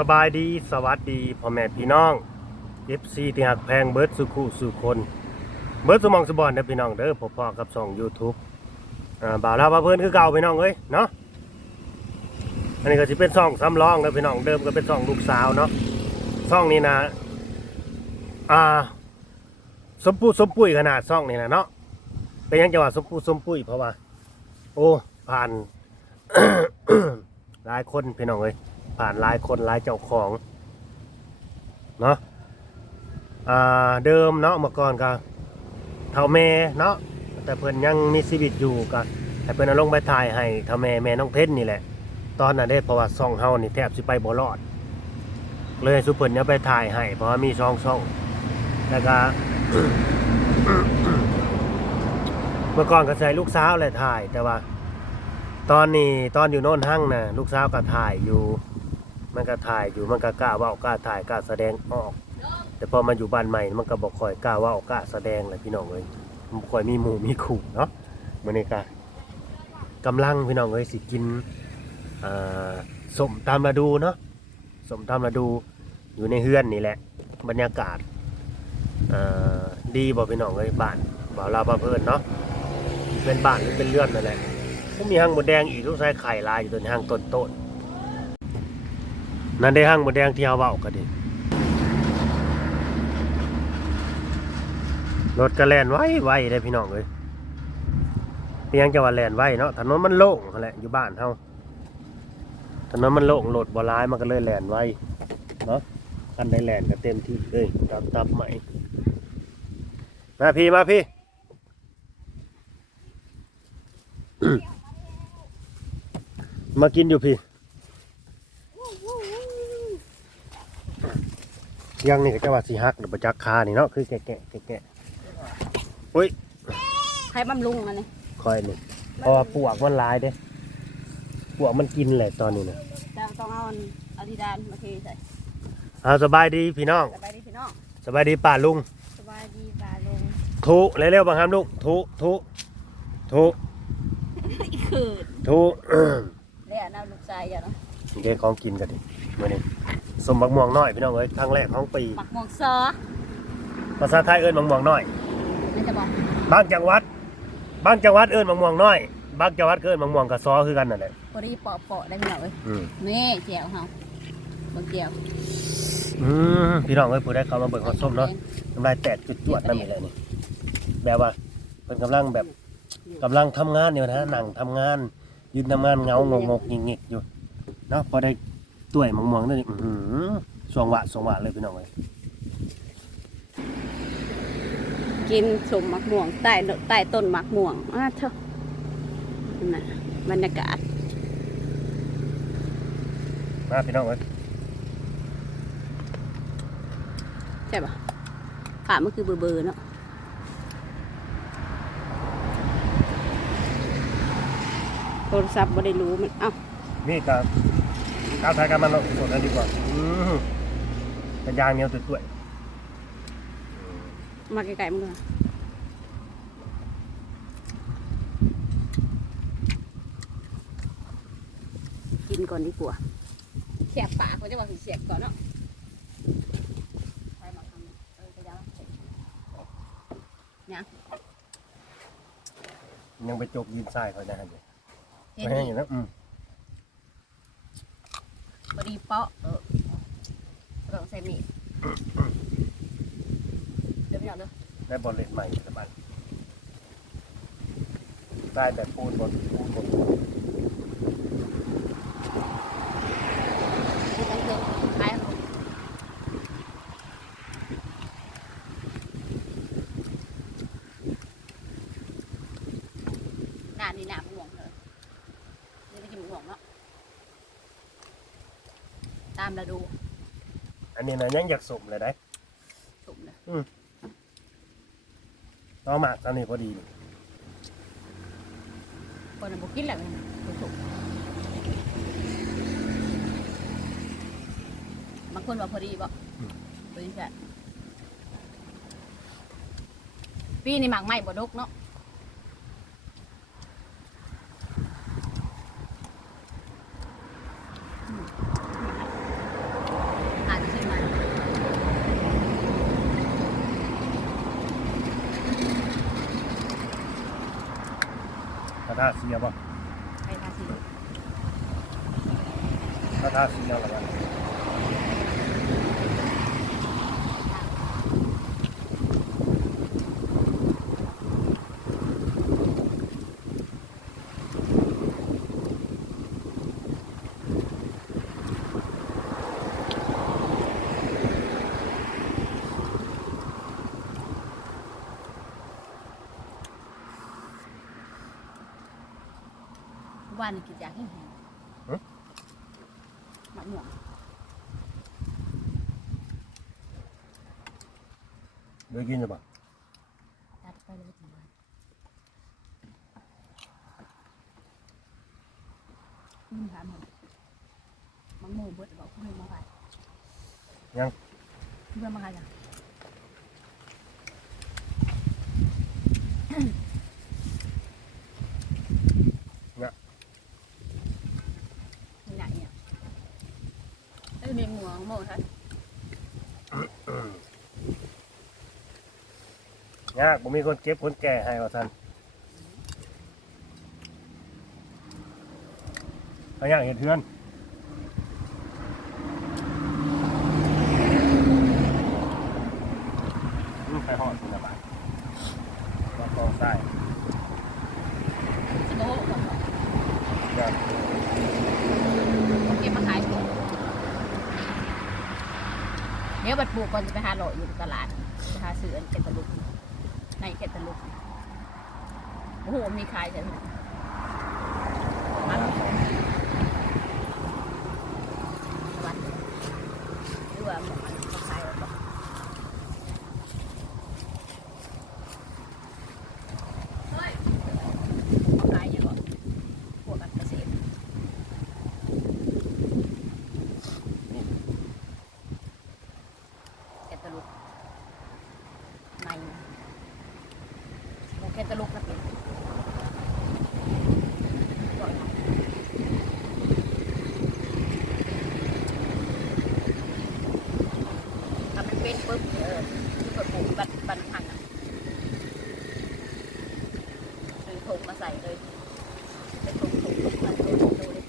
สบายดีสวัสดีพ่อแม่พี่น้อง FC ที่หักแพงเบิร์ดสุขุสุคนเบิร์ดสมองสบอนเด้อพี่น้องเด้อพอๆกับช่อง YouTube อ่าบ่าวลาวว่าเพิ่อนคือเก่าพี่น้องเอ้ยเนาะอันนี้ก็สิเป็นช่องสำรองเด้อพี่น้องเดิมก็เป็นช่องลูกสาวเนาะช่องนี้นะอ่าสมปูสมปุ้ยขนาดช่องนี้นะเนาะเป็นยังจะว่าสมปูสมปุ้ยเพราะว่า โอ้ผ่านหลายคนพี่น้องเอ้ย ผ่านหลายคนหลายเจ้าของเนาะอ่าเดิมเนาะเมื่อก่อนก็เท่าแม่เนาะแต่เพิ่นยังมีชีวิตอยู่ก็ให้เพิ่นเอาลงไปถ่ายให้เท่าแม่แม่น้องเพชรนี่แหละ ตอนนั้นเด้เพราะว่าซ่องเฮานี่แทบสิไปบ่รอด เลยสุเพิ่นเนี่ยไปถ่ายให้เพราะว่ามีช่องช่องแล้วก็เมื่อก่อนก็ใส่ลูกสาวแหละถ่ายแต่ว่า ตอนนี้ตอนอยู่โน่นหั่งนะลูกสาวก็ถ่ายอยู่ มันก็ถ่ายอยู่มันก็กล้าว่ากล้าถ่ายกล้าแสดงออก แต่พอมาอยู่บ้านใหม่มันก็บอกคอยกล้าว่ากล้าแสดงเลยพี่น้องเอ้ยมันคอยมีหมู่มีขู่เนาะมื้อนี้ก็กำลังพี่น้องเอ้ยสิกินสมตามฤดูเนาะสมตามฤดูอยู่ในเฮือนนี่แหละ บรรยากาศดีบ่พี่น้องเอ้ยบ้านบ่าวลาวบ้าเพิ่นเนาะเป็นบ้านหรือเป็นเรือนนั่นแหละก็มีห้างหมดแดงอีกลูกชายไข่ลายอยู่ต้นห้างต้นต้ นั่นได้ห้างหมดแดงที่เอาเบาก็ดีรถก็แล่นไว้ไว้ได้พี่น้องเลยเพียงจะว่าแล่นไว้เนาะถนนมันโล่งแหละอยู่บ้านเฮาถนนมันโล่งรถบ่ร้ายมันก็เลยแล่นไว้เนาะคันได้แล่นก็เต็มที่เลยตับตับใหม่มาพี่มาพี่มากินอยู่พี่ ยังนี่ก็จะว่าสีฮักหรือประจักคานี่เนาะคือแกะแกะแกะแกะอุ้ยใครบำรุงอันนี้คอยนี่เพราะว่าปวกมันหลายเด้ปวกมันกินแหละตอนนี้นะจะต้องเอาอันเอาที่ดานมาเทใส่เอาสบายดีพี่น้อง สบายดีพี่น้องสบายดีป่าลุง สบายดีบาลงทุเร็วๆบางคำลุงทุทุทุอีกคืนทุเนี่ยน้ำลูกชายอย่าเนาะเด็กของกินกันดิมื่อนี้ สมบักม่วงน้อยพี่น้องเอ้ยครั้งแรกของปี หมักม่วงซอภาษาไทยเอิ้นบักม่วงน้อยไม่จะบอกบางจังหวัด บางจังหวัดเอิ้นมะม่วงน้อย บางจังหวัดก็เอิ้นมะม่วงกระซอคือกันนั่นแหละพอดีเปาะเปาะได้พี่น้องเอ้ยอืมนี่แจวเฮาบางแจวอืมพี่น้องเอ้ยผู้ได้เข้ามาเบิ่งข้าวส้มเนาะน้ำลายแตกจุดจวดๆนั่นนี่แหละนี่แบบว่าเป็นกำลังแบบกำลังทำงานอยู่นะนั่งทำงาน ยืนทำงานเหงางงกๆงิกๆอยู่เนาะพอได้ ต้วยมะม่วงนั่นนี่อื้อหือสวงหวะสวงหวะเลยพี่น้องเอ้ยกินสมหมักม่วงใต้ใต้ต้นหมักม่วงอะเถอะนั่นน่ะบรรยากาศมาพี่น้องเอ้ยใช่ปะขามันคือเบอร์เบอร์เนาะโทรศัพท์บ่ได้รู้มันเอ้านี่ก็ ก้าวไทยกันมันเราสดกันดีกว่าอือเป็นยางเหนียวตุ้ยมาไกลๆมึงเลยกินก่อนดีกว่าเสียบปากเขาจะบอกเสียบก่อนเนาะไปมาทำเออไปยาวๆยังไปจกยินทรายเขาได้ฮะเนี่ยเห็นไม่ให้ดีอยู่นะอืมพ อดีเปาะเออเราใส่มีดเดี๋ยวไปเอาเนาะได้บอลเลนใหม่สบายได้แบบปูนบนปูนบนที่ต้องเจอไปเอาหน้านี่หน้ามันหวงเลยนี่ไม่กินหมูหวงเนาะตามเราดูอันนี้นะยังอยากสุ่มเลยได้สุ่มเลยต่อหมากตอนนี้พอดีนี่คนน่ะบุกินแหละมันสุ่มบางคนว่าพอดีบ่พอดีใช่ปีนี้หมากไหม้บ่ดกเนาะ ท่าเสียบ่ใครทาสีถ้าท่าเสียอะไรกั ว่านนี่กินยาแห้งๆหมักหม่วงเดี๋ยวกินจะบ่ตัดไปเลยถึงวันอืมถามหมดมังโมเบิดบอกคุณมาขายยัง เพื่อนมาขายยังนี่ไหนเนี่ยไอ้ยมีหมวงโม่ใช่ยากผมมีคนเจ็บคนแก่ให้ว่าท่านเอาอย่างเห็นเพื่อนไปหอดคุณบาทก็กองใต้ จะโม่ก่อน ยาก เก็บมาขายผมเดี๋ยว บัดปลูกก่อนจะไปหาหล่ออยู่ตลาดไปหาซื้ออันเกตตลุกในเกตตลุกโอ้โหมีขายใช่ไหมมันวัดหรือว่าหมอเขาขายแล้วบอกเฮ้ยเขาขายอยังก่อนพวกกันเกษตร แคตตาลุกในหมูแคตตาลุกนะเป็นก่อนนะถ้ามันเป็นปุ๊บเออที่เปิดปลูกบันบันพังอะซื้อถุงมาใส่เลยเป็นถุงถุงถุงมาดูดูดิ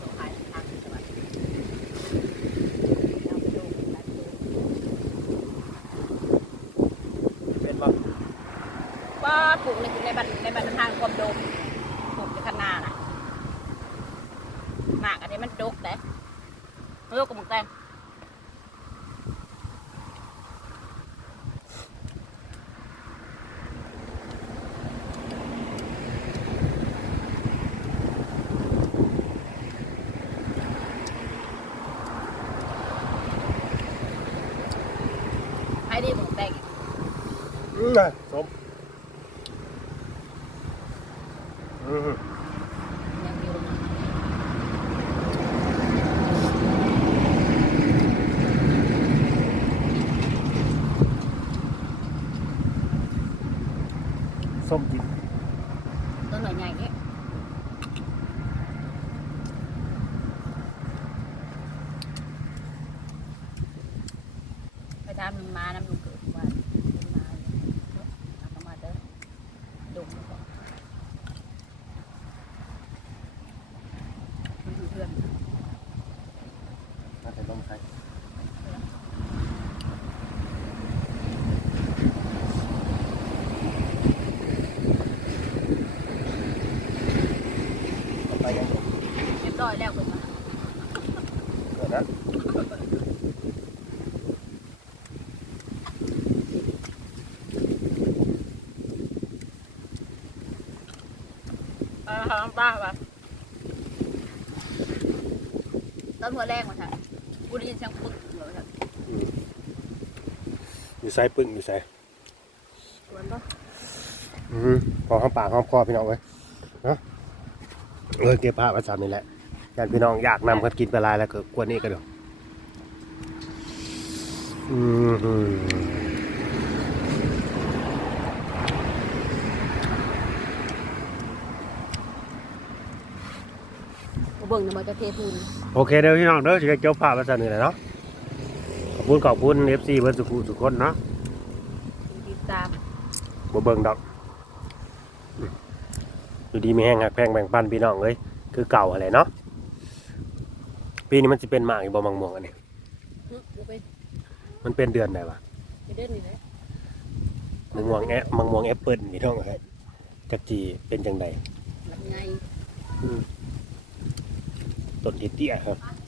ดูขายทางจังหวัด เอาไปดูไปดู เป็นบ่ ว่าปลูกในในบันในบันทางความดมปลูกอยู่ข้างหน้าน่ะหมากอันนี้มันดกเด้มันดกกับมึกแตงให้ดีมึกแตงอืมนะสม อืมยังอยู่นะส้มกินต้นหน่อยใหญ่เนี่ย ไปทำมันมาน้ำลุงเกิดว่ามันมาเนี่ยเอาเข้ามาเด้อดุมก่อนมันอยู่เพื่อน น่าจะต้องใช้ต่อไปยัง เรียบร้อยแล้วเพิ่นมาเดี๋ยวนะเออทำป้าป่ะต้นหัวแรงมาค่ะกูได้ยินเสียงปึ๊กเหรอค่ะอยู่ใส่ปึ้งอยู่ใส่สวนปะอืมพอห้ามปากห้ามคอพี่น้องไว้เนาะเออเก็บผ้าประจำนี่แหละ ญาติพี่น้องอยากนำกันกินไปหลายแล้วก็กวนนี่ก็เดี๋ยวอืมอืมกูเบิ่งนะมันจะเทพูนโอเคเดี๋ยวพี่น้องเด้อจะเจ้าผ้าประจำนี่แหละเนาะขอบคุณขอบคุณเอฟซีเบิร์ดสุขุสุขคนเนาะติดตามบ่เบิ่งดอกอยู่ดีมีแห้งหักแพงแบ่งปันพี่น้องเอ้ยคือเก่าอะไรเนาะ ปีนี้มันจะเป็นหมากอีกบ่มังม่วงอันนี้ฮึบ่เป็นมันเป็นเดือนไหนวะไปเดินนี่แหละมังม่วงแอะมังม่วงแอปเปิลพี่น้องเอ้ยจักจีเป็นจังไดลำไยต้นเตี้ยๆครับล